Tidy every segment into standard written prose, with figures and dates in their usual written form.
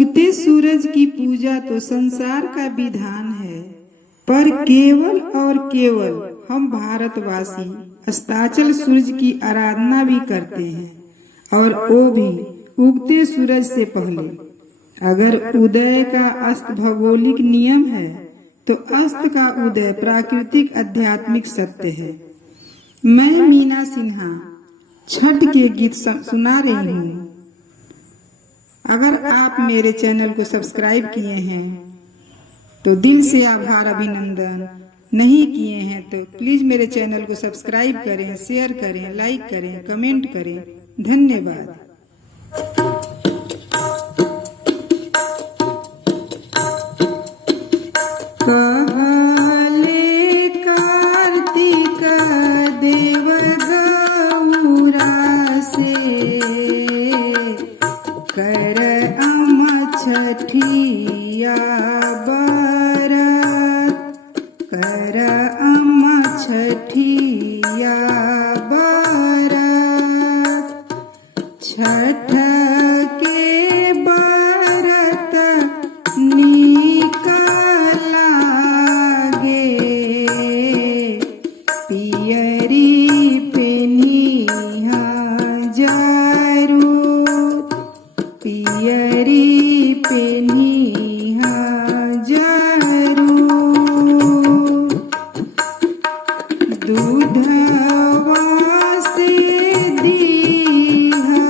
उगते सूरज की पूजा तो संसार का विधान है, पर केवल और केवल हम भारतवासी अस्ताचल सूरज की आराधना भी करते हैं, और वो भी उगते सूरज से पहले। अगर उदय का अस्त भौगोलिक नियम है, तो अस्त का उदय प्राकृतिक आध्यात्मिक सत्य है। मैं मीना सिन्हा छठ के गीत सुना रही हूँ। अगर आप मेरे चैनल को सब्सक्राइब किए हैं तो दिल से आभार, अभिनंदन। नहीं किए हैं तो प्लीज मेरे चैनल को सब्सक्राइब करें, शेयर करें, लाइक करें, कमेंट करें। धन्यवाद। कहले कार्तिक देव गौरा से, कर छठिया बरत, कर छठिया बरत। छठ के बरत निक लागे, पियरी पेनिहा जरूर, पियरी पेनिहा जरूर। दूधवा से दीहा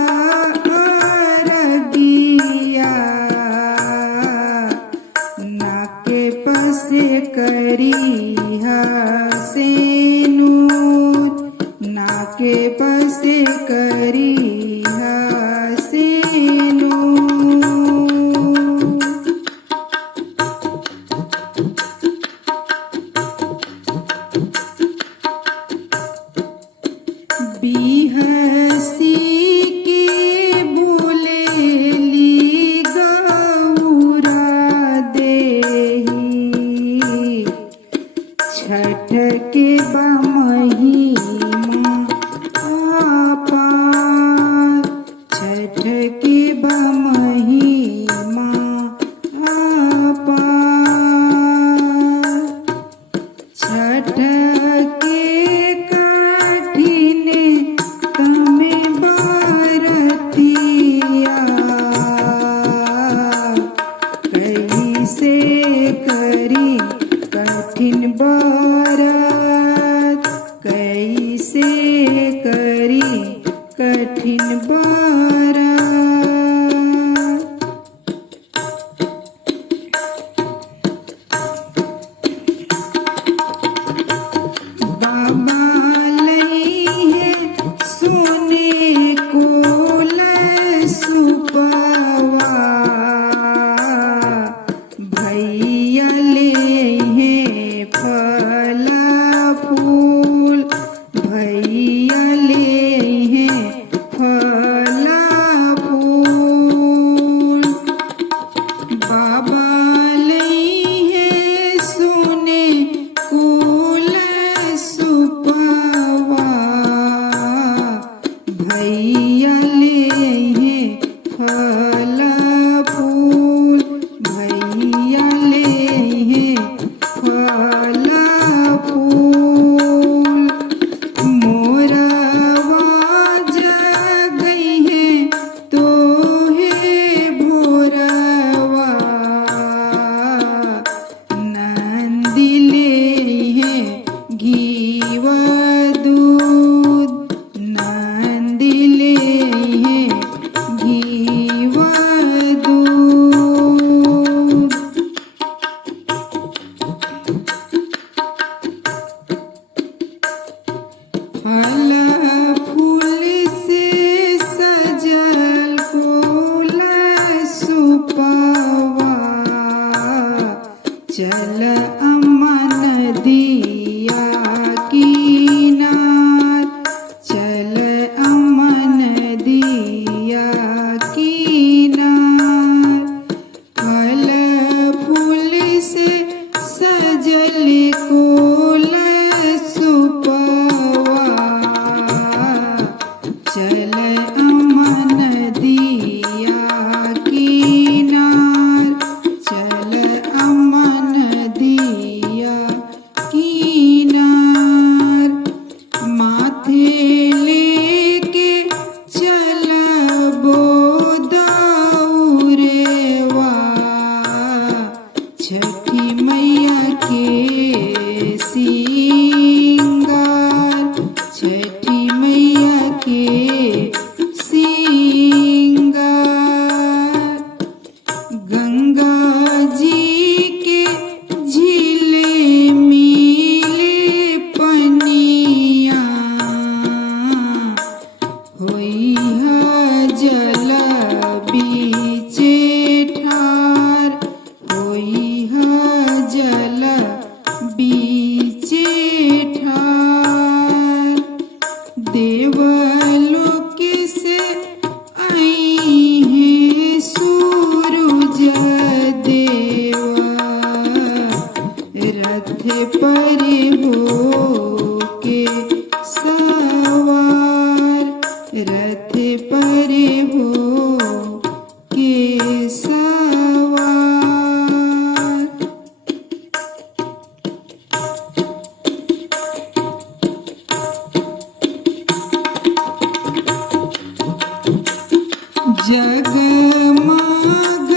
जगमग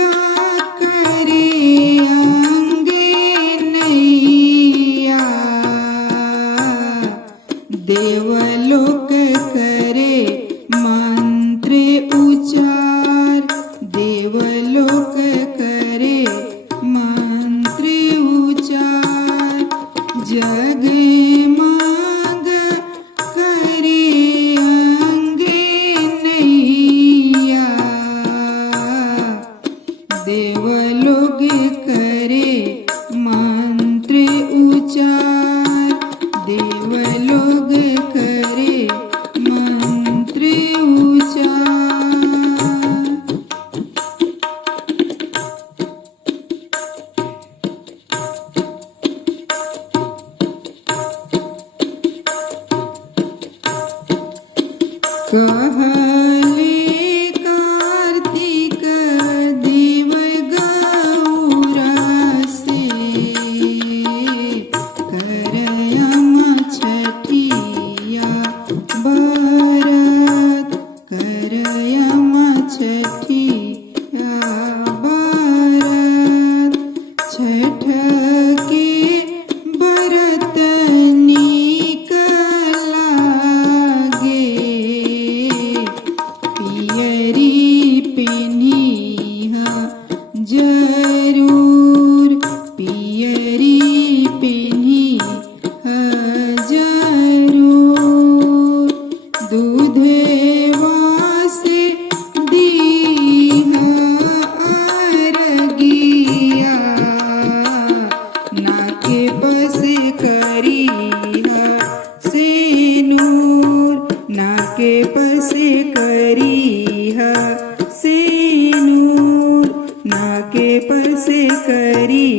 करे अंगनैया, देवलोक करे मंत्र उचार, देवलोक करे मंत्र उचार। जगमग करे अंगनैया, देवलोक करे मंत्र उचार, देवलोक करे मंत्र उचार। कहले कार्तिक देव गौरा से, करयम छठिया बरत, करयम छठिया बरत। छठ के बरत नीक लागे, पियरी पेन्हिहा जरूर, पियरी पेन्हिहा जरूर। दूधवा से दीहा अरगिया, नाके बस करीहा सेनूर, नाके बस करीहा सेनूर, नाके बस करी